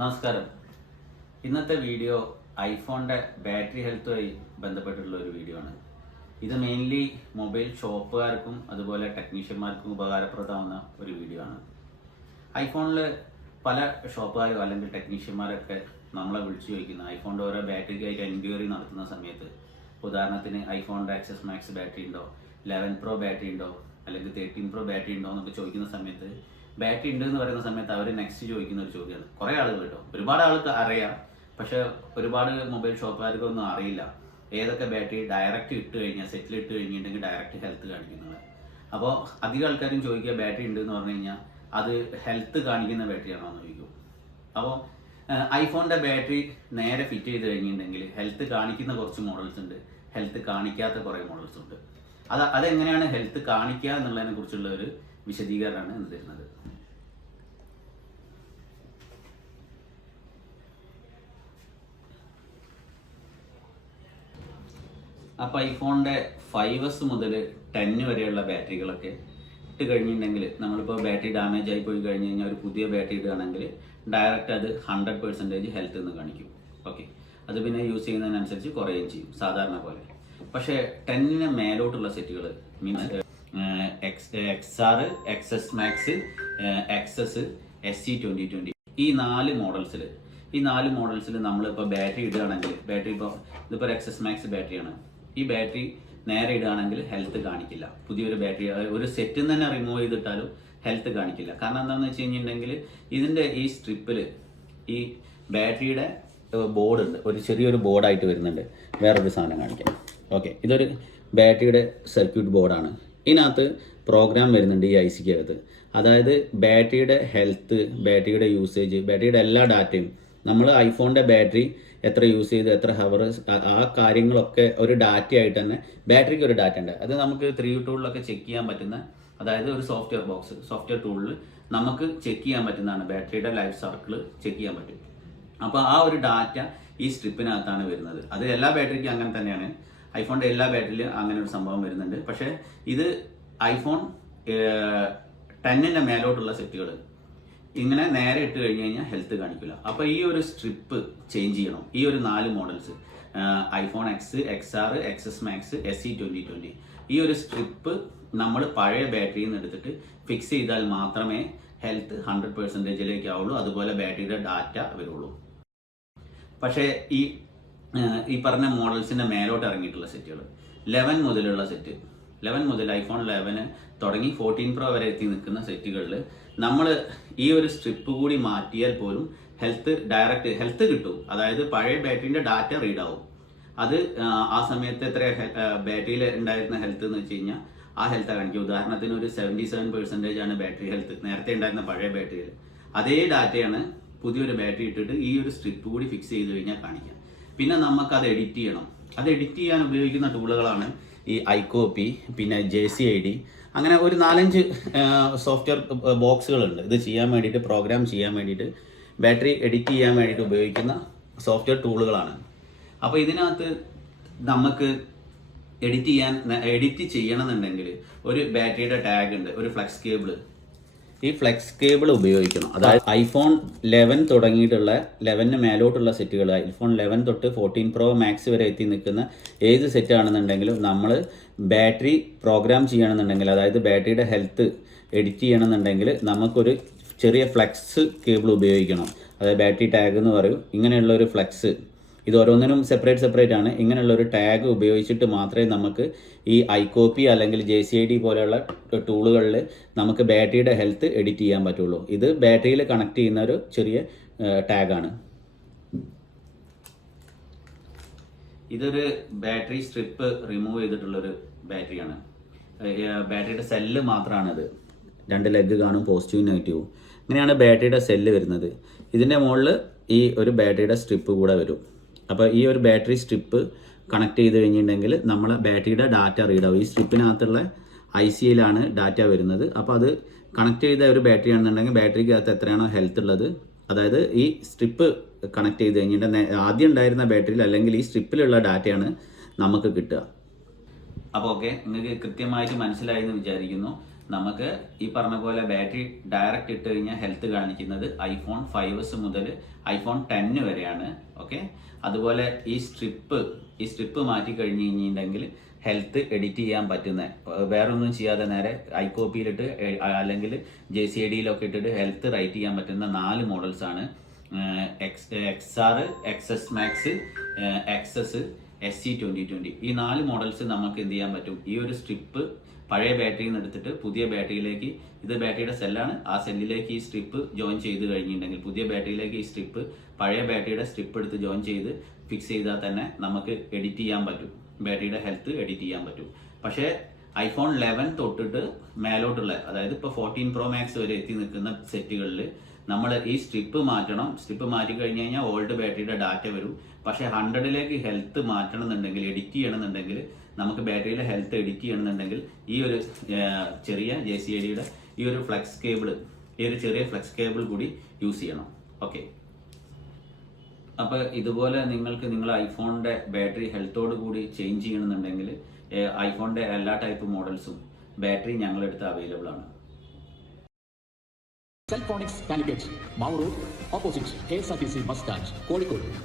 നമസ്കാരം. ഇന്നത്തെ video ഐഫോണിൻ്റെ battery ഹെൽത്തുമായി ബന്ധപ്പെട്ടുള്ള ഒരു വീഡിയോ ആണ്. ഇത് മെയിൻലി മൊബൈൽ ഷോപ്പുകാർക്കും അതുപോലെ ടെക്നീഷ്യന്മാർക്കും ഉപകാരപ്രദമാവുന്ന ഒരു വീഡിയോ ആണ്. ഐഫോണിൽ പല ഷോപ്പുകാരോ അല്ലെങ്കിൽ ടെക്നീഷ്യന്മാരൊക്കെ നമ്മളെ വിളിച്ചു ചോദിക്കുന്ന ഐഫോണിൻ്റെ ഓരോ ബാറ്ററിക്കായിട്ട് എൻക്വയറി നടത്തുന്ന സമയത്ത്, ഉദാഹരണത്തിന് ഐഫോണിൻ്റെ എക്സസ് മാക്സ് ബാറ്ററി ഉണ്ടോ, 11 Pro ബാറ്ററി ഉണ്ടോ, അല്ലെങ്കിൽ 13 Pro ബാറ്ററി ഉണ്ടോ എന്നൊക്കെ ചോദിക്കുന്ന സമയത്ത്, ബാറ്ററി ഉണ്ട് എന്ന് പറയുന്ന സമയത്ത് അവർ നെക്സ്റ്റ് ചോദിക്കുന്ന ഒരു ചോദ്യമാണ്. കുറേ ആളുകൾ കേട്ടോ, ഒരുപാട് ആൾക്ക് അറിയാം, പക്ഷെ ഒരുപാട് മൊബൈൽ ഷോപ്പുകാർക്കൊന്നും അറിയില്ല ഏതൊക്കെ ബാറ്ററി ഡയറക്റ്റ് ഇട്ട് കഴിഞ്ഞാൽ, സെറ്റിൽ ഇട്ട് കഴിഞ്ഞിട്ടുണ്ടെങ്കിൽ ഡയറക്റ്റ് ഹെൽത്ത് കാണിക്കുന്നത്. അപ്പോൾ അധികം ആൾക്കാരും ചോദിക്കുക ബാറ്ററി ഉണ്ട് എന്ന് പറഞ്ഞു കഴിഞ്ഞാൽ അത് ഹെൽത്ത് കാണിക്കുന്ന ബാറ്ററി ആണോ എന്ന് ചോദിക്കും. അപ്പോൾ ഐഫോണിൻ്റെ ബാറ്ററി നേരെ ഫിറ്റ് ചെയ്ത് കഴിഞ്ഞിട്ടുണ്ടെങ്കിൽ ഹെൽത്ത് കാണിക്കുന്ന കുറച്ച് മോഡൽസ് ഉണ്ട്, ഹെൽത്ത് കാണിക്കാത്ത കുറേ മോഡൽസ് ഉണ്ട്. അതെങ്ങനെയാണ് ഹെൽത്ത് കാണിക്കുക എന്നുള്ളതിനെ കുറിച്ചുള്ള ഒരു വിശദീകരണമാണ് ഇന്ന് തരുന്നത്. അപ്പോൾ ഐഫോണിൻ്റെ 5S മുതൽ 10 വരെയുള്ള ബാറ്ററികളൊക്കെ ഇട്ട് കഴിഞ്ഞിട്ടുണ്ടെങ്കിൽ, നമ്മളിപ്പോൾ ബാറ്ററി ഡാമേജ് ആയി പോയി കഴിഞ്ഞ് കഴിഞ്ഞാൽ ഒരു പുതിയ ബാറ്ററി ഇടുകയാണെങ്കിൽ ഡയറക്റ്റ് അത് 100% ഹെൽത്ത് എന്ന് കാണിക്കും. ഓക്കെ, അത് പിന്നെ യൂസ് ചെയ്യുന്നതിനനുസരിച്ച് കുറയുകയും ചെയ്യും സാധാരണ പോലെ. പക്ഷേ 10ന് മേലോട്ടുള്ള സെറ്റുകൾ means XR, XS Max, XS, SC2020 ഈ നാല് മോഡൽസിൽ നമ്മളിപ്പോൾ ബാറ്ററി ഇടുകയാണെങ്കിൽ, ബാറ്ററി ഇതിപ്പോൾ XS Max ബാറ്ററിയാണ്, ഈ ബാറ്ററി നേരെ ഇടുകയാണെങ്കിൽ ഹെൽത്ത് കാണിക്കില്ല. പുതിയൊരു ബാറ്ററി ഒരു സെറ്റിൽ തന്നെ റിമൂവ് ചെയ്തിട്ടാലും ഹെൽത്ത് കാണിക്കില്ല. കാരണം എന്താണെന്ന് വെച്ച് കഴിഞ്ഞിട്ടുണ്ടെങ്കിൽ ഇതിൻ്റെ ഈ സ്ട്രിപ്പിൽ ഈ ബാറ്ററിയുടെ ബോർഡ് ഉണ്ട്, ഒരു ചെറിയൊരു ബോർഡായിട്ട് വരുന്നുണ്ട്. വേറൊരു സാധനം കാണിക്കാം. ഓക്കെ, ഇതൊരു ബാറ്ററിയുടെ സർക്യൂട്ട് ബോർഡാണ്. ഇതിനകത്ത് പ്രോഗ്രാം വരുന്നുണ്ട് ഈ ICക്ക് അകത്ത്. അതായത് ബാറ്ററിയുടെ ഹെൽത്ത്, ബാറ്ററിയുടെ യൂസേജ്, ബാറ്ററിയുടെ എല്ലാ ഡാറ്റയും, നമ്മൾ ഐഫോണിൻ്റെ ബാറ്ററി എത്ര യൂസ് ചെയ്ത്, എത്ര ഹവർ, ആ കാര്യങ്ങളൊക്കെ ഒരു ഡാറ്റ ആയിട്ട് തന്നെ ബാറ്ററിക്ക് ഒരു ഡാറ്റ ഉണ്ട്. അത് നമുക്ക് 3U ടൂളിലൊക്കെ ചെക്ക് ചെയ്യാൻ പറ്റുന്ന, അതായത് ഒരു സോഫ്റ്റ്വെയർ ടൂളിൽ നമുക്ക് ചെക്ക് ചെയ്യാൻ പറ്റുന്നതാണ്. ബാറ്ററിയുടെ ലൈഫ് സർക്കിൾ ചെക്ക് ചെയ്യാൻ പറ്റും. അപ്പോൾ ആ ഒരു ഡാറ്റ ഈ സ്ട്രിപ്പിനകത്താണ് വരുന്നത്. അത് എല്ലാ ബാറ്ററിക്കും അങ്ങനെ തന്നെയാണ്. ഐഫോണിൻ്റെ എല്ലാ ബാറ്ററിയിലും അങ്ങനെ ഒരു സംഭവം വരുന്നുണ്ട്. പക്ഷേ ഇത് ഐഫോൺ 10ൻ്റെ മേലോട്ടുള്ള സെറ്റുകൾ ഇങ്ങനെ നേരെ ഇട്ട് കഴിഞ്ഞ് കഴിഞ്ഞാൽ ഹെൽത്ത് കാണിക്കില്ല. അപ്പോൾ ഈ ഒരു സ്ട്രിപ്പ് ചേഞ്ച് ചെയ്യണം. ഈ ഒരു 4 models iPhone X, XR, XS Max, SC2020 ഈ ഒരു സ്ട്രിപ്പ് നമ്മൾ പഴയ ബാറ്ററിയിൽ നിന്ന് എടുത്തിട്ട് ഫിക്സ് ചെയ്താൽ മാത്രമേ ഹെൽത്ത് 100%ലേക്ക് ആവുള്ളൂ. അതുപോലെ ബാറ്ററിയുടെ ഡാറ്റ വരുള്ളൂ. പക്ഷേ ഈ പറഞ്ഞ മോഡൽസിൻ്റെ മേലോട്ട് ഇറങ്ങിയിട്ടുള്ള സെറ്റുകൾ 11 മുതലുള്ള സെറ്റ്, 11 മുതൽ ഐഫോൺ 11 തുടങ്ങി 14 Pro വരെ എത്തി നിൽക്കുന്ന സെറ്റുകളിൽ നമ്മൾ ഈ ഒരു സ്ട്രിപ്പ് കൂടി മാറ്റിയാൽ പോലും ഡയറക്റ്റ് ഹെൽത്ത് കിട്ടും. അതായത് പഴയ ബാറ്ററിൻ്റെ ഡാറ്റ റീഡ് ആവും. അത് ആ സമയത്ത് എത്ര ബാറ്ററിയിൽ ഉണ്ടായിരുന്ന ഹെൽത്ത് എന്ന് വെച്ച് കഴിഞ്ഞാൽ ആ ഹെൽത്ത് കാണിക്കും. ഉദാഹരണത്തിന് ഒരു 77% ആണ് ബാറ്ററി ഹെൽത്ത് നേരത്തെ ഉണ്ടായിരുന്ന പഴയ ബാറ്ററിയിൽ. അതേ ഡാറ്റയാണ് പുതിയൊരു ബാറ്ററി ഇട്ടിട്ട് ഈ ഒരു സ്ട്രിപ്പ് കൂടി ഫിക്സ് ചെയ്ത് കഴിഞ്ഞാൽ കാണിക്കാം. പിന്നെ നമുക്കത് എഡിറ്റ് ചെയ്യണം. അത് എഡിറ്റ് ചെയ്യാൻ ഉപയോഗിക്കുന്ന ടൂളുകളാണ് ഈ iCopy, പിന്നെ JCID, അങ്ങനെ ഒരു 4-5 സോഫ്റ്റ്വെയർ ബോക്സുകളുണ്ട്. ഇത് ചെയ്യാൻ വേണ്ടിയിട്ട്, പ്രോഗ്രാം ചെയ്യാൻ വേണ്ടിയിട്ട്, ബാറ്ററി എഡിറ്റ് ചെയ്യാൻ വേണ്ടിയിട്ട് ഉപയോഗിക്കുന്ന സോഫ്റ്റ്വെയർ ടൂളുകളാണ്. അപ്പോൾ ഇതിനകത്ത് നമുക്ക് എഡിറ്റ് ചെയ്യണമെന്നുണ്ടെങ്കിൽ ഒരു ബാറ്ററിയുടെ ടാഗ് ഉണ്ട്, ഒരു ഫ്ലെക്സ് കേബിൾ. ഈ ഫ്ലെക്സ് കേബിൾ ഉപയോഗിക്കണം. അതായത് ഐഫോൺ 11 തുടങ്ങിയിട്ടുള്ള 11ന് മേലോട്ടുള്ള സെറ്റുകൾ, ഐഫോൺ 11 തൊട്ട് 14 Pro Max വരെ എത്തി നിൽക്കുന്ന ഏത് സെറ്റ് ആണെന്നുണ്ടെങ്കിലും നമ്മൾ ബാറ്ററി പ്രോഗ്രാം ചെയ്യണമെന്നുണ്ടെങ്കിൽ, അതായത് ബാറ്ററിയുടെ ഹെൽത്ത് എഡിറ്റ് ചെയ്യണമെന്നുണ്ടെങ്കിൽ നമുക്കൊരു ചെറിയ ഫ്ലെക്സ് കേബിൾ ഉപയോഗിക്കണം. അതായത് ബാറ്ററി ടാഗ് എന്ന് പറയും. ഇങ്ങനെയുള്ള ഒരു ഫ്ലെക്സ്, ഇത് ഓരോന്നിനും സെപ്പറേറ്റ് ആണ്. ഇങ്ങനെയുള്ള ഒരു ടാഗ് ഉപയോഗിച്ചിട്ട് മാത്രമേ നമുക്ക് ഈ iCopy അല്ലെങ്കിൽ JCID പോലെയുള്ള ടൂളുകളിൽ നമുക്ക് ബാറ്ററിയുടെ ഹെൽത്ത് എഡിറ്റ് ചെയ്യാൻ പറ്റുള്ളൂ. ഇത് ബാറ്ററിയിൽ കണക്ട് ചെയ്യുന്ന ഒരു ചെറിയ ടാഗാണ്. ഇതൊരു ബാറ്ററി സ്ട്രിപ്പ് റിമൂവ് ചെയ്തിട്ടുള്ളൊരു ബാറ്ററിയാണ്. ബാറ്ററിയുടെ സെല്ല് മാത്രമാണത്. 2 ലെഗ് കാണും, പോസിറ്റീവും നെഗറ്റീവും. ഇങ്ങനെയാണ് ബാറ്ററിയുടെ സെല്ല് വരുന്നത്. ഇതിൻ്റെ മുകളിൽ ഈ ഒരു ബാറ്ററിയുടെ സ്ട്രിപ്പ് കൂടെ വരും. അപ്പോൾ ഈ ഒരു ബാറ്ററി സ്ട്രിപ്പ് കണക്ട് ചെയ്ത് കഴിഞ്ഞിട്ടുണ്ടെങ്കിൽ നമ്മൾ ബാറ്ററിയുടെ ഡാറ്റ റീഡ് ആവും. ഈ സ്ട്രിപ്പിനകത്തുള്ള ICയിലാണ് ഡാറ്റ വരുന്നത്. അപ്പോൾ അത് കണക്ട് ചെയ്ത ഒരു ബാറ്ററി ആണെന്നുണ്ടെങ്കിൽ ബാറ്ററിക്കകത്ത് എത്രയാണോ ഹെൽത്ത് ഉള്ളത്, അതായത് ഈ സ്ട്രിപ്പ് കണക്ട് ചെയ്ത് കഴിഞ്ഞിട്ടുണ്ടെങ്കിൽ ആദ്യം ഉണ്ടായിരുന്ന ബാറ്ററിയിൽ അല്ലെങ്കിൽ ഈ സ്ട്രിപ്പിലുള്ള ഡാറ്റയാണ് നമുക്ക് കിട്ടുക. അപ്പോൾ ഓക്കെ, നിങ്ങൾക്ക് കൃത്യമായിട്ട് മനസ്സിലായി എന്ന് വിചാരിക്കുന്നു. നമുക്ക് ഈ പറഞ്ഞ പോലെ ബാറ്ററി ഡയറക്റ്റ് ഇട്ട് കഴിഞ്ഞാൽ ഹെൽത്ത് കാണിക്കുന്നത് iPhone 5s മുതൽ iPhone 10 വരെയാണ്. ഓക്കെ, അതുപോലെ ഈ സ്ട്രിപ്പ് മാറ്റി കഴിഞ്ഞ് കഴിഞ്ഞിട്ടുണ്ടെങ്കിൽ ഹെൽത്ത് എഡിറ്റ് ചെയ്യാൻ പറ്റുന്ന, വേറൊന്നും ചെയ്യാതെ നേരെ ഐകോപ്പിയിലിട്ട് അല്ലെങ്കിൽ JCAD-യിലൊക്കെ ഇട്ടിട്ട് ഹെൽത്ത് റൈറ്റ് ചെയ്യാൻ പറ്റുന്ന 4 മോഡൽസ് ആണ്. XR, XS Max, XS, SC2020. ഈ 4 മോഡൽസ് നമുക്ക് എന്ത് ചെയ്യാൻ പറ്റും, ഈ ഒരു സ്ട്രിപ്പ് പഴയ ബാറ്ററിയിൽ നിന്ന് എടുത്തിട്ട് പുതിയ ബാറ്ററിയിലേക്ക്, ഇത് ബാറ്ററിയുടെ സെല്ലാണ്, ആ സെല്ലിലേക്ക് ഈ സ്ട്രിപ്പ് ജോയിൻ ചെയ്ത് കഴിഞ്ഞിട്ടുണ്ടെങ്കിൽ, പുതിയ ബാറ്ററിയിലേക്ക് ഈ സ്ട്രിപ്പ് പഴയ ബാറ്ററിയുടെ സ്ട്രിപ്പ് എടുത്ത് ജോയിൻ ചെയ്ത് ഫിക്സ് ചെയ്താൽ തന്നെ നമുക്ക് എഡിറ്റ് ചെയ്യാൻ പറ്റും, ബാറ്ററിയുടെ ഹെൽത്ത് എഡിറ്റ് ചെയ്യാൻ പറ്റും. പക്ഷേ iPhone 11 തൊട്ടിട്ട് മേലോട്ടുള്ള, അതായത് ഇപ്പോൾ 14 Pro Max വരെ എത്തി നിൽക്കുന്ന സെറ്റുകളിൽ നമ്മൾ ഈ സ്ട്രിപ്പ് മാറ്റണം. സ്ട്രിപ്പ് മാറ്റി കഴിഞ്ഞ് കഴിഞ്ഞാൽ ഓൾഡ് ബാറ്ററിയുടെ ഡാറ്റ വരും. പക്ഷേ 100ലേക്ക് ഹെൽത്ത് മാറ്റണം എന്നുണ്ടെങ്കിൽ, എഡിറ്റ് ചെയ്യണമെന്നുണ്ടെങ്കിൽ, നമുക്ക് ബാറ്ററിയിലെ ഹെൽത്ത് എഡിറ്റ് ചെയ്യണമെന്നുണ്ടെങ്കിൽ ഈ ഒരു ചെറിയ JCAD-യുടെ ഈ ഒരു ഫ്ലെക്സ് കേബിൾ, ഈ ഒരു ചെറിയ ഫ്ലെക്സ് കേബിൾ കൂടി യൂസ് ചെയ്യണം. ഓക്കെ, അപ്പോൾ ഇതുപോലെ നിങ്ങൾക്ക് നിങ്ങളുടെ ഐഫോണിൻ്റെ ബാറ്ററി ഹെൽത്തോട് കൂടി ചേഞ്ച് ചെയ്യണമെന്നുണ്ടെങ്കിൽ ഐഫോണിൻ്റെ എല്ലാ ടൈപ്പ് മോഡൽസും ബാറ്ററി ഞങ്ങളെടുത്ത് അവൈലബിൾ ആണ്. Cellphonix Calicut, Mauro, opposite KSRTC bus stand, Calicut.